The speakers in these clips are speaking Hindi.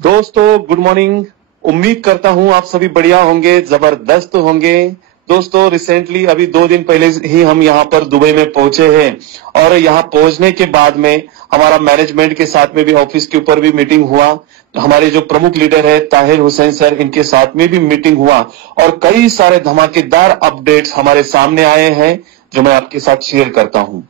दोस्तों गुड मॉर्निंग। उम्मीद करता हूं आप सभी बढ़िया होंगे, जबरदस्त होंगे। दोस्तों रिसेंटली अभी 2 दिन पहले ही हम यहाँ पर दुबई में पहुंचे हैं और यहाँ पहुंचने के बाद में हमारा मैनेजमेंट के साथ में भी ऑफिस के ऊपर भी मीटिंग हुआ। हमारे जो प्रमुख लीडर है ताहिर हुसैन सर, इनके साथ में भी मीटिंग हुआ और कई सारे धमाकेदार अपडेट्स हमारे सामने आए हैं जो मैं आपके साथ शेयर करता हूं।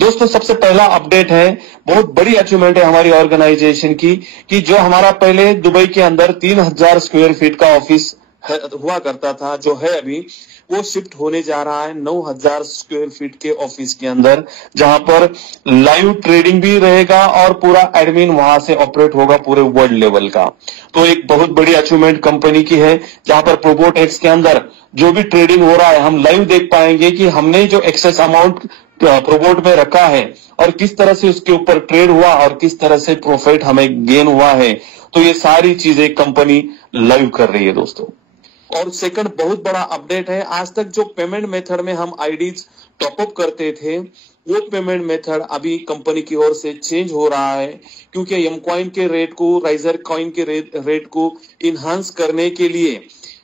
दोस्तों सबसे पहला अपडेट है, बहुत बड़ी अचीवमेंट है हमारी ऑर्गेनाइजेशन की कि जो हमारा पहले दुबई के अंदर 3000 स्क्वायर फीट का ऑफिस हुआ करता था, जो है अभी वो शिफ्ट होने जा रहा है 9000 स्क्वायर फीट के ऑफिस के अंदर, जहां पर लाइव ट्रेडिंग भी रहेगा और पूरा एडमिन वहां से ऑपरेट होगा पूरे वर्ल्ड लेवल का। तो एक बहुत बड़ी अचीवमेंट कंपनी की है, जहां पर प्रोबोटेक्स के अंदर जो भी ट्रेडिंग हो रहा है हम लाइव देख पाएंगे कि हमने जो एक्सेस अमाउंट प्रोबोट में रखा है और किस तरह से उसके ऊपर ट्रेड हुआ और किस तरह से प्रॉफिट हमें गेन हुआ है। तो ये सारी चीजें कंपनी लाइव कर रही है दोस्तों। और सेकंड बहुत बड़ा अपडेट है, आज तक जो पेमेंट मेथड में हम आईडीज टॉपअप करते थे वो पेमेंट मेथड अभी कंपनी की ओर से चेंज हो रहा है, क्योंकि एम कॉइन के रेट को, राइजर कॉइन के रेट को इनहांस करने के लिए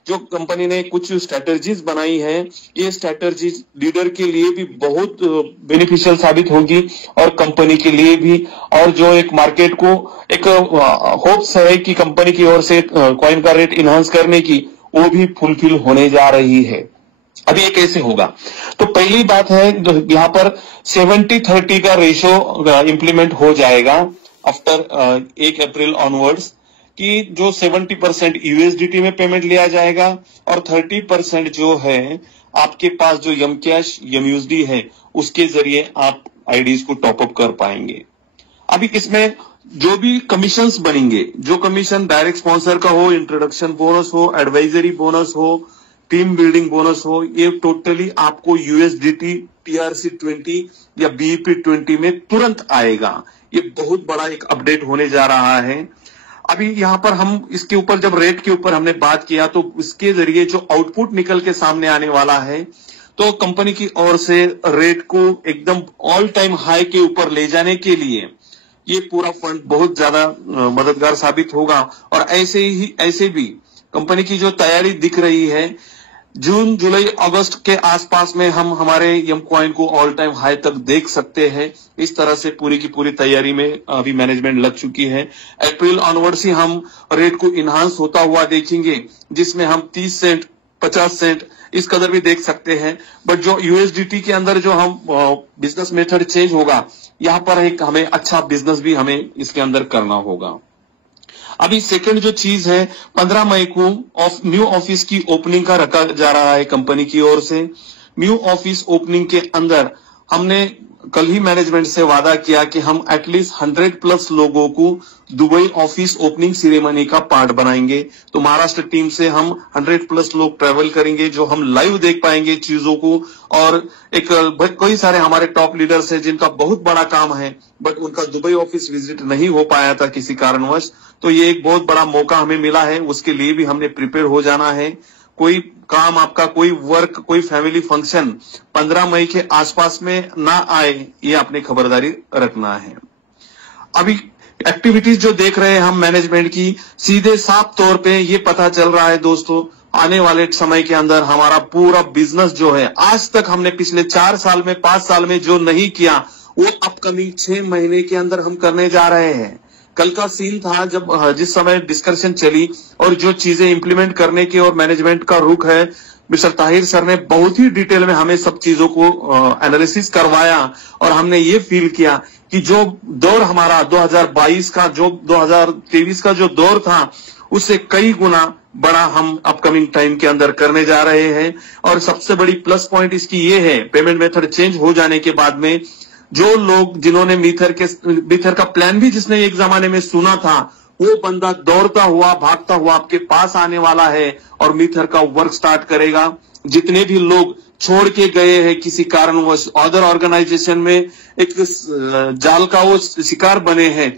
जो कंपनी ने कुछ स्ट्रेटजीज बनाई है, ये स्ट्रेटजीज लीडर के लिए भी बहुत बेनिफिशियल साबित होगी और कंपनी के लिए भी, और जो एक मार्केट को एक होप्स है कि कंपनी की ओर से कॉइन का रेट इनहांस करने की, वो भी फुलफिल होने जा रही है। अभी ये कैसे होगा? तो पहली बात है, यहाँ पर 70-30 का रेशो इंप्लीमेंट हो जाएगा आफ्टर 1 अप्रैल ऑनवर्ड्स, कि जो 70% यूएसडीटी में पेमेंट लिया जाएगा और 30% जो है आपके पास जो यम कैश यमयूएसडी है उसके जरिए आप आईडीज को टॉपअप कर पाएंगे। अभी इसमें जो भी कमीशंस बनेंगे, जो कमीशन डायरेक्ट स्पॉन्सर का हो, इंट्रोडक्शन बोनस हो, एडवाइजरी बोनस हो, टीम बिल्डिंग बोनस हो, ये टोटली आपको यूएसडीटी TRC20 या BEP20 में तुरंत आएगा। ये बहुत बड़ा एक अपडेट होने जा रहा है। अभी यहां पर हम इसके ऊपर जब रेट के ऊपर हमने बात किया तो इसके जरिए जो आउटपुट निकल के सामने आने वाला है, तो कंपनी की ओर से रेट को एकदम ऑल टाइम हाई के ऊपर ले जाने के लिए ये पूरा फंड बहुत ज्यादा मददगार साबित होगा। और ऐसे भी कंपनी की जो तैयारी दिख रही है, जून जुलाई अगस्त के आसपास में हम हमारे यम कॉइन को ऑल टाइम हाई तक देख सकते हैं। इस तरह से पूरी की पूरी तैयारी में अभी मैनेजमेंट लग चुकी है। अप्रैल ऑनवर्ड्स ही हम रेट को इनहांस होता हुआ देखेंगे, जिसमें हम 30 सेंट 50 सेंट इस कदर भी देख सकते हैं। बट जो यूएसडीटी के अंदर जो हम बिजनेस मेथड चेंज होगा, यहां पर एक हमें अच्छा बिजनेस भी हमें इसके अंदर करना होगा। अभी सेकंड जो चीज है, 15 मई को न्यू ऑफिस की ओपनिंग का रखा जा रहा है कंपनी की ओर से। न्यू ऑफिस ओपनिंग के अंदर हमने कल ही मैनेजमेंट से वादा किया कि हम एटलीस्ट 100+ लोगों को दुबई ऑफिस ओपनिंग सेरेमनी का पार्ट बनाएंगे। तो महाराष्ट्र टीम से हम 100+ लोग ट्रेवल करेंगे, जो हम लाइव देख पाएंगे चीजों को। और एक कई सारे हमारे टॉप लीडर्स हैं जिनका बहुत बड़ा काम है, बट उनका दुबई ऑफिस विजिट नहीं हो पाया था किसी कारणवश। तो ये एक बहुत बड़ा मौका हमें मिला है, उसके लिए भी हमने प्रिपेयर हो जाना है। कोई काम आपका, कोई वर्क, कोई फैमिली फंक्शन 15 मई के आसपास में ना आए, ये आपने खबरदारी रखना है। अभी एक्टिविटीज जो देख रहे हैं हम मैनेजमेंट की, सीधे साफ तौर पे ये पता चल रहा है दोस्तों, आने वाले समय के अंदर हमारा पूरा बिजनेस जो है, आज तक हमने पिछले 4 साल में 5 साल में जो नहीं किया, वो अपकमिंग 6 महीने के अंदर हम करने जा रहे हैं। कल का सीन था जब जिस समय डिस्कशन चली और जो चीजें इंप्लीमेंट करने की और मैनेजमेंट का रुख है, मिस्टर ताहिर सर ने बहुत ही डिटेल में हमें सब चीजों को एनालिसिस करवाया और हमने ये फील किया कि जो दौर हमारा 2022 का, जो 2023 का जो दौर था, उससे कई गुना बड़ा हम अपकमिंग टाइम के अंदर करने जा रहे हैं। और सबसे बड़ी प्लस पॉइंट इसकी ये है, पेमेंट मेथड चेंज हो जाने के बाद में जो लोग जिन्होंने मीथर का प्लान भी जिसने एक जमाने में सुना था, वो बंदा दौड़ता हुआ भागता हुआ आपके पास आने वाला है और मीथर का वर्क स्टार्ट करेगा। जितने भी लोग छोड़ के गए हैं किसी कारणवश अदर ऑर्गेनाइजेशन में, एक जाल का वो शिकार बने हैं,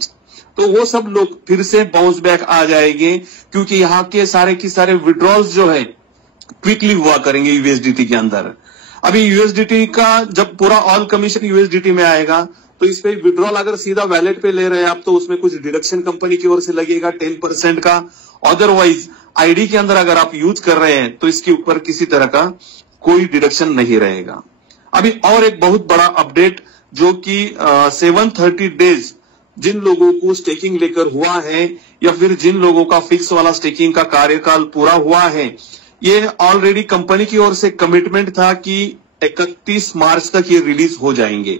तो वो सब लोग फिर से बाउंस बैक आ जाएंगे, क्योंकि यहाँ के सारे की सारे विड्रॉल्स जो है क्विकली हुआ करेंगे यूएसडीटी के अंदर। अभी यूएसडीटी का जब पूरा ऑल कमीशन यूएसडीटी में आएगा, तो इस पे विड्रॉल अगर सीधा वैलेट पे ले रहे हैं आप तो उसमें कुछ डिडक्शन कंपनी की ओर से लगेगा 10% का। अदरवाइज आईडी के अंदर अगर आप यूज कर रहे हैं तो इसके ऊपर किसी तरह का कोई डिडक्शन नहीं रहेगा। अभी और एक बहुत बड़ा अपडेट जो कि 730 डेज जिन लोगों को स्टेकिंग लेकर हुआ है या फिर जिन लोगों का फिक्स वाला स्टेकिंग का कार्यकाल पूरा हुआ है, ये ऑलरेडी कंपनी की ओर से कमिटमेंट था कि 31 मार्च तक ये रिलीज हो जाएंगे।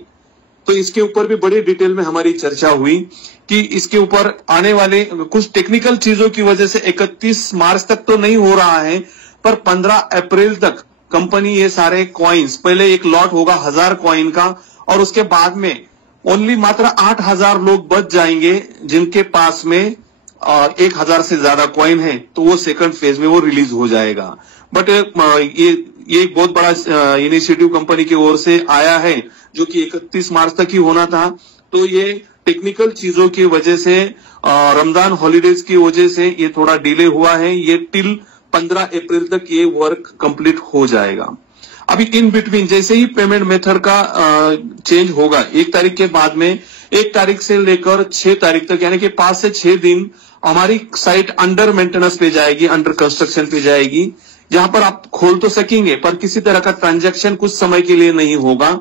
तो इसके ऊपर भी बड़ी डिटेल में हमारी चर्चा हुई कि इसके ऊपर आने वाले कुछ टेक्निकल चीजों की वजह से 31 मार्च तक तो नहीं हो रहा है, पर 15 अप्रैल तक कंपनी ये सारे कॉइन्स, पहले एक लॉट होगा 1000 कॉइन का और उसके बाद में ओनली मात्र 8000 लोग बच जाएंगे जिनके पास में 1000 से ज्यादा कॉइन है, तो वो सेकंड फेज में वो रिलीज हो जाएगा। बट ये एक बहुत बड़ा इनिशिएटिव कंपनी की ओर से आया है जो कि 31 मार्च तक ही होना था। तो ये टेक्निकल चीजों की वजह से, रमजान हॉलीडेज की वजह से ये थोड़ा डिले हुआ है। ये टिल 15 अप्रैल तक ये वर्क कंप्लीट हो जाएगा। अभी इन बिटवीन जैसे ही पेमेंट मेथड का चेंज होगा 1 तारीख के बाद में, 1 तारीख से लेकर 6 तारीख तक यानी कि 5 से 6 दिन हमारी साइट अंडर मेंटेनेंस पे जाएगी, अंडर कंस्ट्रक्शन पे जाएगी, जहां पर आप खोल तो सकेंगे पर किसी तरह का ट्रांजैक्शन कुछ समय के लिए नहीं होगा।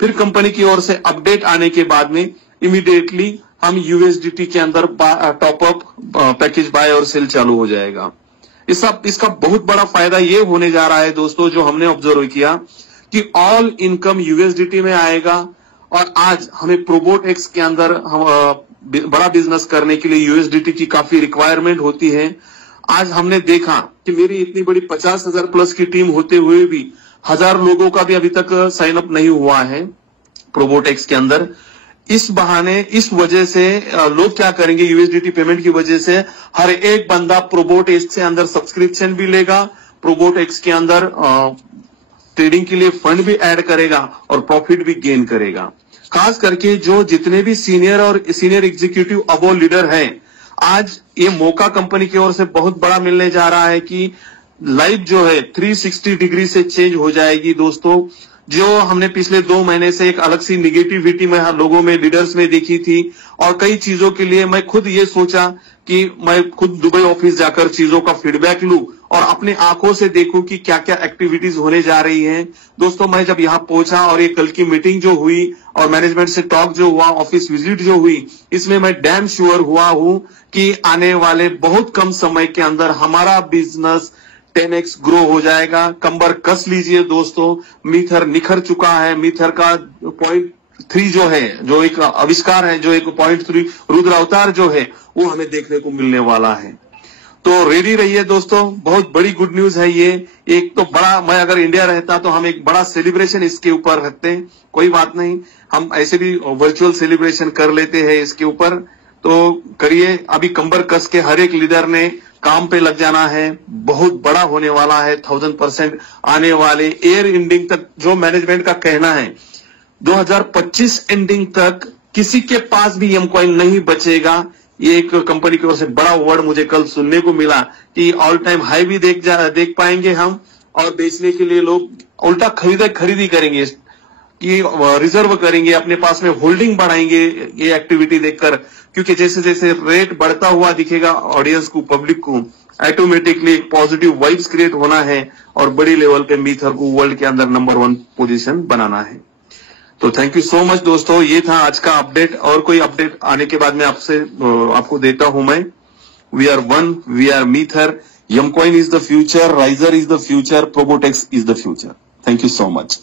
फिर कंपनी की ओर से अपडेट आने के बाद में इमीडिएटली हम यूएसडीटी के अंदर टॉपअप पैकेज बाय और सेल चालू हो जाएगा। इसका बहुत बड़ा फायदा ये होने जा रहा है दोस्तों, जो हमने ऑब्जर्व किया कि ऑल इनकम यूएसडीटी में आएगा। और आज हमें प्रोबोट एक्स के अंदर हम बड़ा बिजनेस करने के लिए यूएसडीटी की काफी रिक्वायरमेंट होती है। आज हमने देखा कि मेरी इतनी बड़ी 50,000 प्लस की टीम होते हुए भी 1000 लोगों का भी अभी तक साइन अप नहीं हुआ है प्रोबोट एक्स के अंदर। इस बहाने, इस वजह से लोग क्या करेंगे, यूएसडीटी पेमेंट की वजह से हर एक बंदा प्रोबोट एक्स के अंदर सब्सक्रिप्शन भी लेगा, प्रोबोट एक्स के अंदर ट्रेडिंग के लिए फंड भी ऐड करेगा और प्रॉफिट भी गेन करेगा। खास करके जो जितने भी सीनियर एग्जीक्यूटिव अबो लीडर हैं, आज ये मौका कंपनी की ओर से बहुत बड़ा मिलने जा रहा है कि लाइफ जो है 360 डिग्री से चेंज हो जाएगी दोस्तों। जो हमने पिछले 2 महीने से एक अलग सी निगेटिविटी में लोगों में, लीडर्स में देखी थी, और कई चीजों के लिए मैं खुद ये सोचा कि मैं खुद दुबई ऑफिस जाकर चीजों का फीडबैक लूं और अपनी आंखों से देखूं कि क्या क्या एक्टिविटीज होने जा रही हैं। दोस्तों मैं जब यहां पहुंचा और ये कल की मीटिंग जो हुई और मैनेजमेंट से टॉक जो हुआ, ऑफिस विजिट जो हुई, इसमें मैं डैम श्योर हुआ हूं कि आने वाले बहुत कम समय के अंदर हमारा बिजनेस 10x ग्रो हो जाएगा। कंबर कस लीजिए दोस्तों, मीथर निखर चुका है। मीथर का 0.3 जो है, जो एक आविष्कार है, जो एक 0.3 रुद्र अवतार जो है, वो हमें देखने को मिलने वाला है। तो रेडी रहिए दोस्तों, बहुत बड़ी गुड न्यूज है ये। एक तो बड़ा, मैं अगर इंडिया रहता तो हम एक बड़ा सेलिब्रेशन इसके ऊपर रखते, कोई बात नहीं, हम ऐसे भी वर्चुअल सेलिब्रेशन कर लेते हैं इसके ऊपर। तो करिए, अभी कंबर कस के हर एक लीडर ने काम पे लग जाना है, बहुत बड़ा होने वाला है 1000% आने वाले ईयर एंडिंग तक। जो मैनेजमेंट का कहना है 2025 एंडिंग तक किसी के पास भी एम कॉइन नहीं बचेगा। ये एक कंपनी की ओर से बड़ा वर्ड मुझे कल सुनने को मिला कि ऑल टाइम हाई भी देख पाएंगे हम, और बेचने के लिए लोग उल्टा खरीदी करेंगे कि रिजर्व करेंगे, अपने पास में होल्डिंग बढ़ाएंगे ये एक्टिविटी देखकर। क्योंकि जैसे जैसे रेट बढ़ता हुआ दिखेगा ऑडियंस को, पब्लिक को, ऑटोमेटिकली एक पॉजिटिव वाइब्स क्रिएट होना है और बड़ी लेवल पे मीथर को वर्ल्ड के अंदर नंबर 1 पोजीशन बनाना है। तो थैंक यू सो मच दोस्तों, ये था आज का अपडेट। और कोई अपडेट आने के बाद में आपको देता हूं मैं। We are one, we are Meether, M coin is the future, Riser is the future, Probotex is the future. Thank you so much.